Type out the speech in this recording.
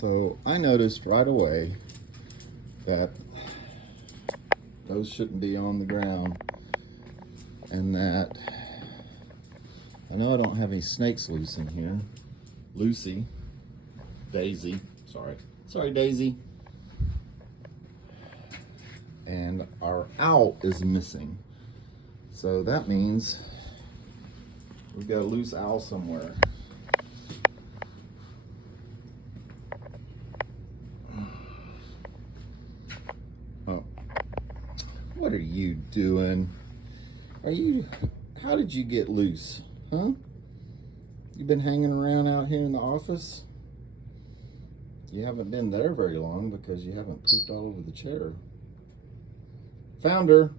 So I noticed right away that those shouldn't be on the ground, and that I know I don't have any snakes loose in here. Daisy, sorry Daisy. And our owl is missing. So that means we've got a loose owl somewhere. Oh, what are you doing? How did you get loose? Huh? You been hanging around out here in the office? You haven't been there very long because you haven't pooped all over the chair. Found her.